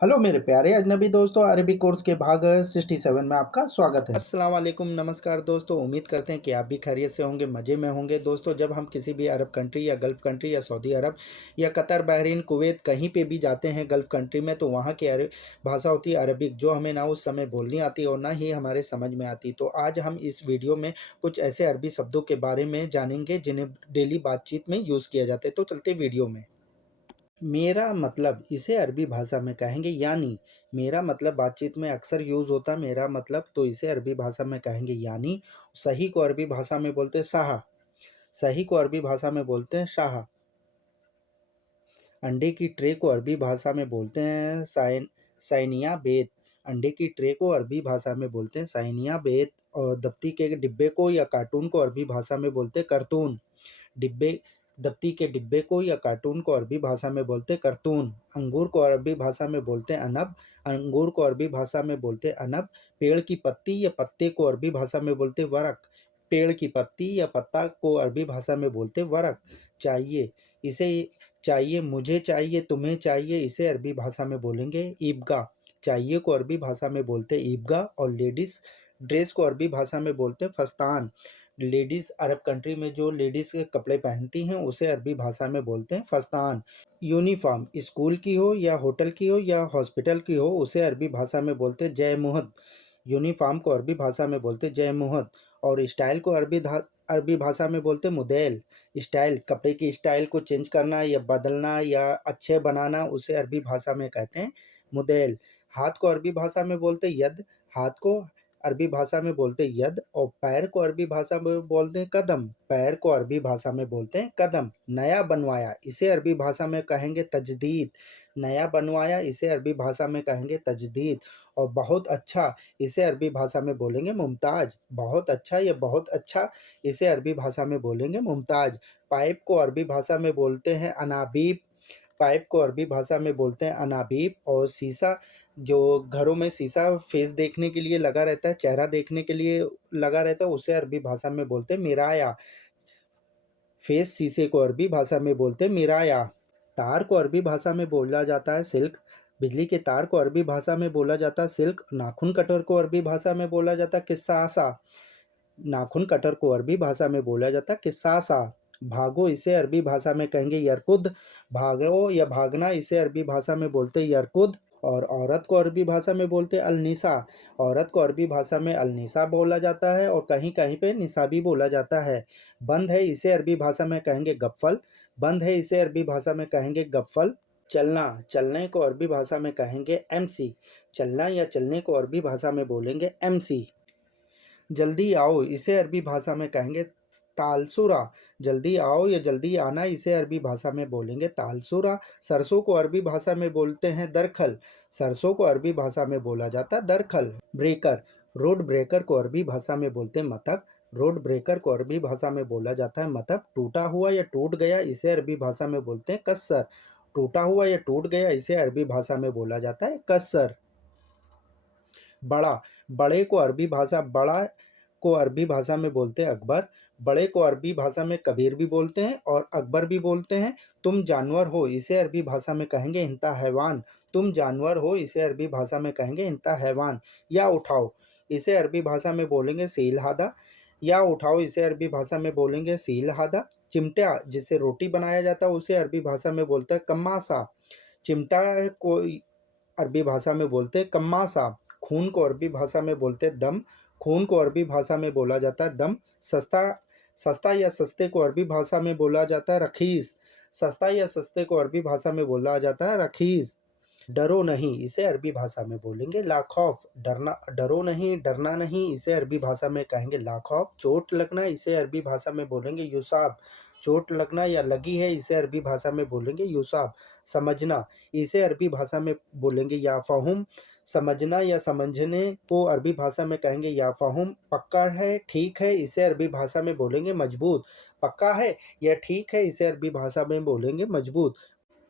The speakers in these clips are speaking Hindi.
हेलो मेरे प्यारे अजनबी दोस्तों, अरबी कोर्स के भाग 67 में आपका स्वागत है। अस्सलाम वालेकुम, नमस्कार दोस्तों। उम्मीद करते हैं कि आप भी खैरियत से होंगे, मज़े में होंगे। दोस्तों, जब हम किसी भी अरब कंट्री या गल्फ़ कंट्री या सऊदी अरब या कतर, बहरीन, कुवैत कहीं पे भी जाते हैं गल्फ़ कंट्री में, तो वहाँ की भाषा होती है अरबिक, जो हमें ना उस समय बोलनी आती और ना ही हमारे समझ में आती। तो आज हम इस वीडियो में कुछ ऐसे अरबी शब्दों के बारे में जानेंगे जिन्हें डेली बातचीत में यूज़ किया जाता है। तो चलते वीडियो में। मेरा मतलब, इसे अरबी भाषा में कहेंगे यानी। मेरा मतलब बातचीत में अक्सर यूज़ होता है मेरा मतलब, तो इसे अरबी भाषा में कहेंगे यानी। सही को अरबी भाषा में बोलते हैं साहा। सही को अरबी भाषा में बोलते हैं शाह। अंडे की ट्रे को अरबी भाषा में बोलते हैं साइनिया बेत। अंडे की ट्रे को अरबी भाषा में बोलते हैं साइनिया बेत। और दफ्ती के डिब्बे को या कार्टून को अरबी भाषा में बोलते हैं करतून। डिब्बे दफ्ती के डिब्बे को या कार्टून को अरबी भाषा में बोलते करतून। अंगूर को अरबी भाषा में बोलते अनब। अंगूर को अरबी भाषा में बोलते अनब। पेड़ की पत्ती या पत्ते को अरबी भाषा में बोलते वरक। पेड़ की पत्ती या पत्ता को अरबी भाषा में बोलते वरक। चाहिए, इसे चाहिए, मुझे चाहिए, तुम्हें चाहिए, इसे अरबी भाषा में बोलेंगे ईबगा। चाहिए को अरबी भाषा में बोलते ईबगा। और लेडीज़ ड्रेस को अरबी भाषा में बोलते फस्तान। लेडीज़ अरब कंट्री में जो लेडीज़ के कपड़े पहनती हैं उसे अरबी भाषा में बोलते हैं फस्तान। यूनिफॉर्म स्कूल की हो या होटल की हो या हॉस्पिटल की हो, उसे अरबी भाषा में बोलते जय मुहद। यूनिफॉर्म को अरबी भाषा में बोलते जय मुहद। और स्टाइल को अरबी भाषा में बोलते मुदेल। स्टाइल, कपड़े की स्टाइल को चेंज करना या बदलना या अच्छे बनाना, उसे अरबी भाषा में कहते हैं मुदेल। हाथ को अरबी भाषा में बोलते यद। हाथ को अरबी भाषा में बोलते यद। और पैर को अरबी भाषा में बोलते हैं कदम। पैर को अरबी भाषा में बोलते हैं कदम। नया बनवाया, इसे अरबी भाषा में कहेंगे तजदीद। नया बनवाया, इसे अरबी भाषा में कहेंगे तजदीद। और बहुत अच्छा, इसे अरबी भाषा में बोलेंगे मुमताज़। बहुत अच्छा या बहुत अच्छा, इसे अरबी भाषा में बोलेंगे मुमताज़। पाइप को अरबी भाषा में बोलते हैं अनाबीब। पाइप को अरबी भाषा में बोलते हैं अनाबीब। और शीशा, जो घरों में शीशा फेस देखने के लिए लगा रहता है, चेहरा देखने के लिए लगा रहता है, उसे अरबी भाषा में बोलते हैं मिराया। फेस शीशे को अरबी भाषा में बोलते हैं मिराया। तार को अरबी भाषा में बोला जाता है सिल्क। बिजली के तार को अरबी भाषा में बोला जाता है सिल्क। नाखून कटर को अरबी भाषा में बोला जाता है किस्सासा। नाखून कटर को अरबी भाषा में बोला जाता है किस्सासा। भागो, इसे अरबी भाषा में कहेंगे यरकुद। भागो या भागना, इसे अरबी भाषा में बोलते यरकुद। और औरत को अरबी भाषा में बोलते अलनिसा। औरत को अरबी भाषा में अलनिसा बोला जाता है और कहीं कहीं पे निसा भी बोला जाता है। बंद है, इसे अरबी भाषा में कहेंगे गफ्फल। बंद है, इसे अरबी भाषा में कहेंगे गफ्फल। चलना, चलने को अरबी भाषा में कहेंगे एमसी। चलना या चलने को अरबी भाषा में बोलेंगे एमसी। जल्दी आओ, इसे अरबी भाषा में कहेंगे तालसुरा। जल्दी आओ या जल्दी आना, इसे अरबी भाषा में बोलेंगे तालसुरा। सरसों को अरबी भाषा में बोलते हैं दरखल। सरसों को अरबी भाषा में बोला जाता है दरखल। ब्रेकर, रोड ब्रेकर को अरबी भाषा में बोलते हैं मतब। रोड ब्रेकर को अरबी भाषा में बोला जाता है मतब। टूटा हुआ या टूट गया, इसे अरबी भाषा में बोलते हैं कस्सर। टूटा हुआ या टूट गया, इसे अरबी भाषा में बोला जाता है कस्सर। बड़ा, बड़ा को अरबी भाषा में बोलते हैं अकबर। बड़े को अरबी भाषा में कबीर भी बोलते हैं और अकबर भी बोलते हैं। तुम जानवर हो, इसे अरबी भाषा में कहेंगे इंता हैवान। तुम जानवर हो, इसे अरबी भाषा में कहेंगे इंता हैवान। या उठाओ, इसे अरबी भाषा में बोलेंगे सील हादा। या उठाओ, इसे अरबी भाषा में बोलेंगे सील हादा। चिमटा, जिससे रोटी बनाया जाता है, उसे अरबी भाषा में बोलते हैं कम्मासा। चिमटा को अरबी भाषा में बोलते हैं कम्मासा। खून को अरबी भाषा में बोलते हैं दम। खून को अरबी भाषा में बोला जाता है दम। सस्ता, सस्ता या सस्ते को अरबी भाषा में बोला जाता है रखीस। सस्ता या सस्ते को अरबी भाषा में बोला जाता है रखीस। डरो नहीं, इसे अरबी भाषा में बोलेंगे ला खौफ। डरना, डरो नहीं, डरना नहीं, इसे अरबी भाषा में कहेंगे ला खौफ। चोट लगना, इसे अरबी भाषा में बोलेंगे युसाब। चोट लगना या लगी है, इसे अरबी भाषा में बोलेंगे युसाब। समझना, इसे अरबी भाषा में बोलेंगे या फ़हुम। समझना या समझने को अरबी भाषा में कहेंगे या फ़हुम। पक्का है, ठीक है, इसे अरबी भाषा में बोलेंगे मजबूत। पक्का है या ठीक है, इसे अरबी भाषा में बोलेंगे मजबूत।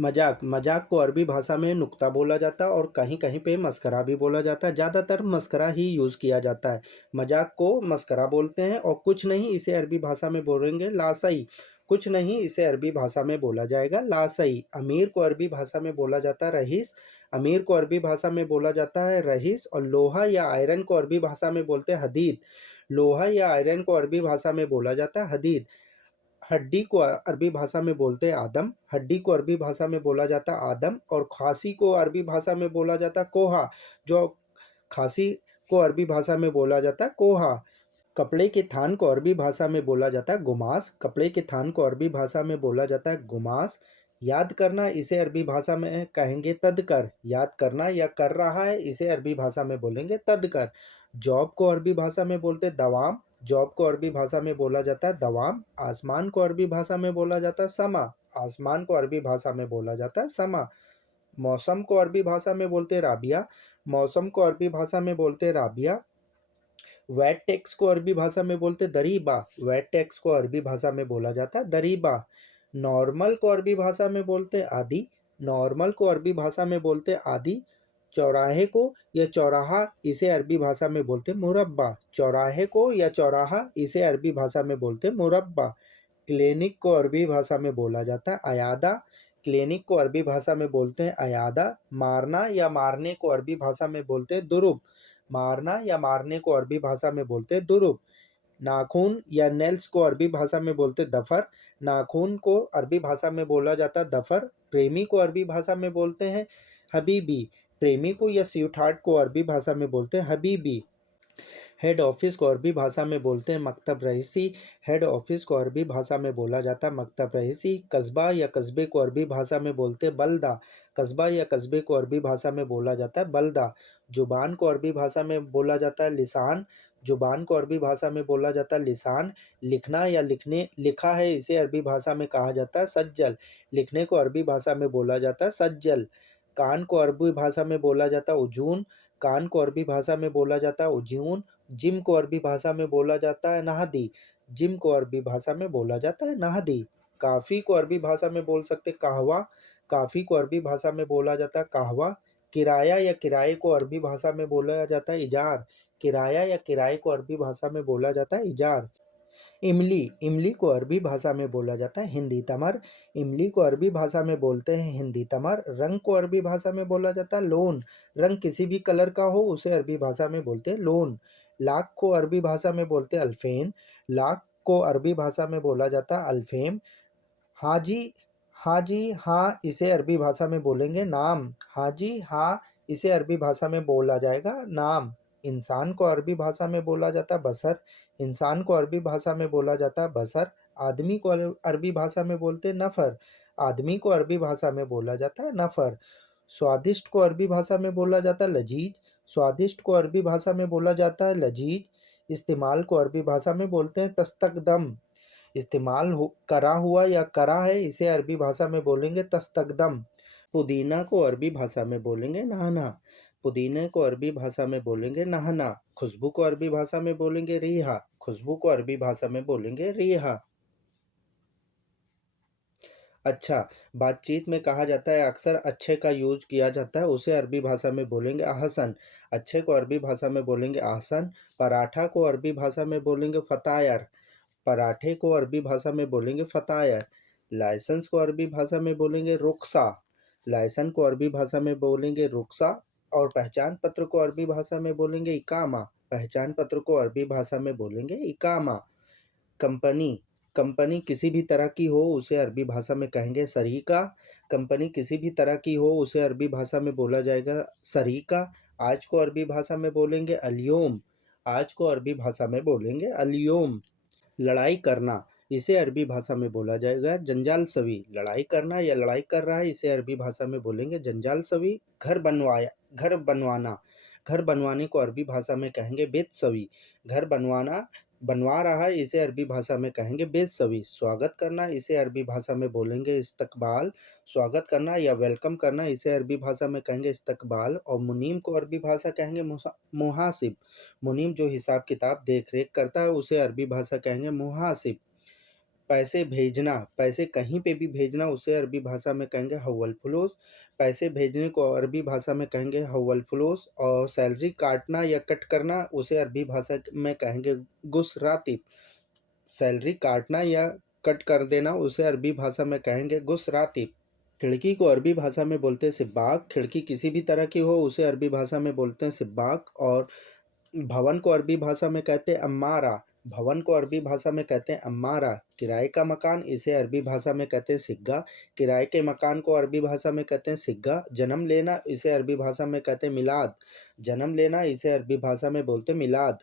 मजाक, मजाक को अरबी भाषा में नुक्ता बोला जाता है और कहीं कहीं पे मस्करा भी बोला जाता है। ज़्यादातर मस्करा ही यूज़ किया जाता है। मजाक को मस्करा बोलते हैं। और कुछ नहीं, इसे अरबी भाषा में बोलेंगे लासई। कुछ नहीं, इसे अरबी भाषा में बोला जाएगा लासई। अमीर को अरबी भाषा में बोला जाता है रईस। अमीर को अरबी भाषा में बोला जाता है रईस, और लोहा या आयरन को अरबी भाषा में बोलते हैं हदीद। लोहा या आयरन को अरबी भाषा में बोला जाता है हदीद। हड्डी को अरबी भाषा में बोलते हैं आदम। हड्डी को अरबी भाषा में बोला जाता है आदम, और खांसी को अरबी भाषा में बोला जाता है कोहा। जो खांसी को अरबी भाषा में बोला जाता है कोहा। कपड़े के थान को अरबी भाषा में बोला जाता है गुमास। कपड़े के थान को अरबी भाषा में बोला जाता है गुमास। याद करना, इसे अरबी भाषा में कहेंगे तदकर। याद करना या कर रहा है, इसे अरबी भाषा में बोलेंगे तदकर। जॉब को अरबी भाषा में बोलते दवाम। जॉब को अरबी भाषा में बोला जाता है दवाम। आसमान को अरबी भाषा में बोला जाता है समा। आसमान को अरबी भाषा में बोला जाता है समा। मौसम को अरबी भाषा में बोलते राबिया। मौसम को अरबी भाषा में बोलते राबिया। वेट टैक्स को अरबी भाषा में बोलते दरीबा। वेट टैक्स को अरबी भाषा में बोला जाता है दरीबा। नॉर्मल को अरबी भाषा में बोलते आदि। नॉर्मल को अरबी भाषा में बोलते आदि। चौराहे को या चौराहा, इसे अरबी भाषा में बोलते मुरब्बा। चौराहे को या चौराहा, इसे अरबी भाषा में बोलते मुरब्बा। क्लिनिक को अरबी भाषा में बोला जाता है अयादा। क्लिनिक को अरबी भाषा में बोलते हैं अयादा। मारना या मारने को अरबी भाषा में बोलते हैं दुरुब। मारना या मारने को अरबी भाषा में बोलते हैं दुरुब। नाखून या नेल्स को अरबी भाषा में बोलते दफर। नाखून को अरबी भाषा में बोला जाता दफर। प्रेमी को अरबी भाषा में बोलते हैं हबीबी। प्रेमी को या स्वीटहार्ट को अरबी भाषा में बोलते हैं हबीबी। हेड ऑफिस को अरबी भाषा में बोलते हैं मकतब रईसी। हेड ऑफिस को अरबी भाषा में बोला जाता है मकतब रईसी। कस्बा या कस्बे को अरबी भाषा में बोलते हैं बल्दा। कस्बा या कस्बे को अरबी भाषा में बोला जाता है बल्दा। जुबान को अरबी भाषा में बोला जाता है लिसान। जुबान को अरबी भाषा में बोला जाता है लिसान। लिखना या लिखा है, इसे अरबी भाषा में कहा जाता है सज्जल। लिखने को अरबी भाषा में बोला जाता है सज्जल। कान को अरबी भाषा में बोला जाता है उजून। कान को अरबी भाषा में बोला जाता है उजून। जिम को अरबी भाषा में बोला जाता है नहदी। जिम को अरबी भाषा में बोला जाता है नहदी। काफ़ी को अरबी भाषा में बोल सकते कहवा। काफ़ी को अरबी भाषा में बोला जाता है कहवा। किराया या किराए को अरबी भाषा में बोला जाता है इजार। किराया या किराए को अरबी भाषा में बोला जाता है इजार। इमली, इमली को अरबी भाषा में बोला जाता है हिंदी तमर। इमली को अरबी भाषा में बोलते हैं हिंदी तमर। रंग को अरबी भाषा में बोला जाता है लोन। रंग किसी भी कलर का हो, उसे अरबी भाषा में बोलते हैं लोन। लाख को अरबी भाषा में बोलते हैं अल्फेन। लाख को अरबी भाषा में बोला जाता है अल्फेम। हाजी, हाजी हाँ, इसे अरबी भाषा में बोलेंगे नाम। हाजी हाँ, इसे अरबी भाषा में बोला जाएगा नाम। इंसान को अरबी भाषा में बोला जाता है बसर। इंसान को अरबी भाषा में बोला जाता है बसर। आदमी को अरबी भाषा में बोलते हैं नफर। आदमी को अरबी भाषा में बोला जाता है नफर। स्वादिष्ट को अरबी भाषा में बोला जाता है लजीज। स्वादिष्ट को अरबी भाषा में बोला जाता है लजीज। इस्तेमाल को अरबी भाषा में बोलते हैं तस्तकदम। करा हुआ या करा है, इसे अरबी भाषा में बोलेंगे तस्तकदम। पुदीना को अरबी भाषा में बोलेंगे नहना। पुदीने को अरबी भाषा में बोलेंगे नहना। खुशबू को अरबी भाषा में बोलेंगे रिहा। खुशबू को अरबी भाषा में बोलेंगे रिहा। अच्छा, बातचीत में कहा जाता है अक्सर अच्छे का यूज किया जाता है, उसे अरबी भाषा में बोलेंगे अहसन। अच्छे को अरबी भाषा में बोलेंगे अहसन। पराठा को अरबी भाषा में बोलेंगे फतायर। पराठे को अरबी भाषा में बोलेंगे फतायर। लाइसेंस को अरबी भाषा में बोलेंगे रुखसा। लाइसेंस को अरबी भाषा में बोलेंगे रुखसा। और पहचान पत्र को अरबी भाषा में बोलेंगे इकामा। पहचान पत्र को अरबी भाषा में बोलेंगे इकामा। कंपनी, कंपनी किसी भी तरह की हो, उसे अरबी भाषा में कहेंगे सरीका। कंपनी किसी भी तरह की हो, उसे अरबी भाषा में बोला जाएगा सरीका। आज को अरबी भाषा में बोलेंगे अलयोम। आज को अरबी भाषा में बोलेंगे अलयोम। लड़ाई करना, इसे अरबी भाषा में बोला जाएगा जंजाल सवी। लड़ाई करना या लड़ाई कर रहा है, इसे अरबी भाषा में बोलेंगे जंजाल सवी। घर बनवाना, घर बनवाने को अरबी भाषा में कहेंगे बेत सवी। घर बनवाना, बनवा रहा है, इसे अरबी भाषा में कहेंगे बेत सवी। स्वागत करना, इसे अरबी भाषा में बोलेंगे इस्तकबाल। स्वागत करना या वेलकम करना, इसे अरबी भाषा में कहेंगे इस्तकबाल। और मुनीम को अरबी भाषा कहेंगे मुहासिब। मुनीम जो हिसाब किताब देख रेख करता है, उसे अरबी भाषा कहेंगे मुहासिब। पैसे भेजना, पैसे कहीं पे भी भेजना, उसे अरबी भाषा में कहेंगे हवल फुलूस। पैसे भेजने को अरबी भाषा में कहेंगे हवल फुलूस। और सैलरी काटना या कट करना, उसे अरबी भाषा में कहेंगे गुसरातिब। सैलरी काटना या कट कर देना, उसे अरबी भाषा में कहेंगे गुसरातिब। खिड़की को अरबी भाषा में बोलते हैं सिब्बाक। खिड़की किसी भी तरह की हो उसे अरबी भाषा में बोलते हैं सिब्बाक। और भवन को अरबी भाषा में कहते हैं अम्मारा। भवन को अरबी भाषा में कहते हैं अम्मारा। किराए का मकान, इसे अरबी भाषा में कहते हैं सिग्गा। किराए के मकान को अरबी भाषा में कहते हैं सिग्गा। जन्म लेना, इसे अरबी भाषा में कहते हैं मिलाद। जन्म लेना, इसे अरबी भाषा में बोलते हैं मिलाद।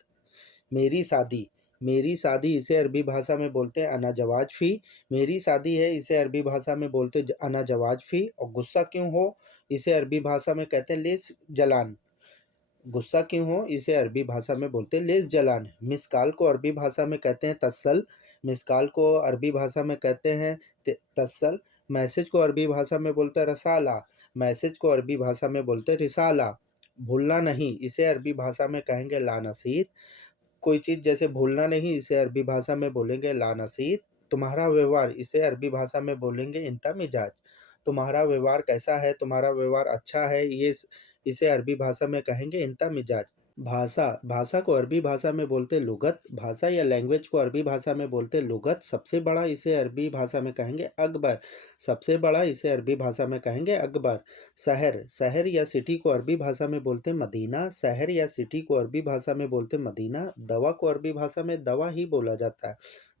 मेरी शादी, मेरी शादी, इसे अरबी भाषा में बोलते हैं अना जवाज फ़ी। मेरी शादी है, इसे अरबी भाषा में बोलते हैं अना जवाज फ़ी। और गुस्सा क्यों हो, इसे अरबी भाषा में कहते हैं लेस जलान। गुस्सा क्यों हो, इसे अरबी भाषा में बोलते हैं लेस जलान। मिस कॉल को अरबी भाषा में कहते हैं तस्सल। मिस कॉल को अरबी भाषा में कहते हैं तस्सल। मैसेज को अरबी भाषा में बोलते हैं रसाला। मैसेज को अरबी भाषा में बोलते हैं रिसाला। भूलना नहीं, इसे अरबी भाषा में कहेंगे लानसीत। कोई चीज़ जैसे भूलना नहीं, इसे अरबी भाषा में बोलेंगे लानसीत। तुम्हारा व्यवहार, इसे अरबी भाषा में बोलेंगे इंता मिजाज। तुम्हारा व्यवहार कैसा है, तुम्हारा व्यवहार अच्छा है, इसे अरबी भाषा में कहेंगे इंता मिजाज। भाषा, भाषा को अरबी भाषा में बोलते लुगत। भाषा या लैंग्वेज को अरबी भाषा में बोलते लुगत। सबसे बड़ा, इसे अरबी भाषा में कहेंगे अकबर। सबसे बड़ा, इसे अरबी भाषा में कहेंगे अकबर। शहर, शहर या सिटी को अरबी भाषा में बोलते मदीना। शहर या सिटी को अरबी भाषा में बोलते मदीना। दवा को अरबी भाषा में दवा ही बोला जाता है।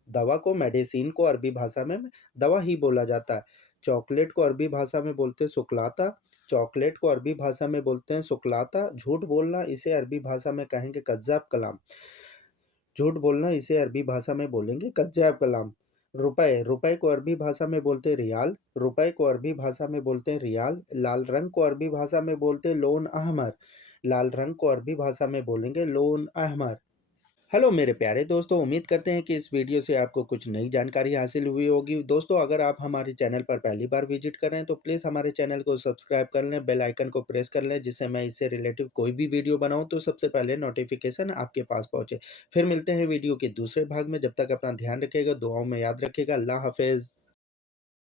दवा को, मेडिसिन को अरबी भाषा में दवा ही बोला जाता है। चॉकलेट को अरबी भाषा में बोलते हैं शुक्लाता। चॉकलेट को अरबी भाषा में बोलते हैं शुक्लाता। झूठ बोलना, इसे अरबी भाषा में कहेंगे कज्जाब कलाम। झूठ बोलना, इसे अरबी भाषा में बोलेंगे कज्जाब कलाम। रुपए, रुपए को अरबी भाषा में बोलते हैं रियाल। रुपए को अरबी भाषा में बोलते हैं रियाल। लाल रंग को अरबी भाषा में बोलते हैं लोन अहमर। लाल रंग को अरबी भाषा में बोलेंगे लोन अहमर। हेलो मेरे प्यारे दोस्तों, उम्मीद करते हैं कि इस वीडियो से आपको कुछ नई जानकारी हासिल हुई होगी। दोस्तों, अगर आप हमारे चैनल पर पहली बार विजिट कर रहे हैं तो प्लीज़ हमारे चैनल को सब्सक्राइब कर लें, बेल आइकन को प्रेस कर लें, जिससे मैं इससे रिलेटिव कोई भी वीडियो बनाऊं तो सबसे पहले नोटिफिकेशन आपके पास पहुंचे। फिर मिलते हैं वीडियो के दूसरे भाग में। जब तक अपना ध्यान रखिएगा, दुआओं में याद रखिएगा। अल्लाह हाफिज़।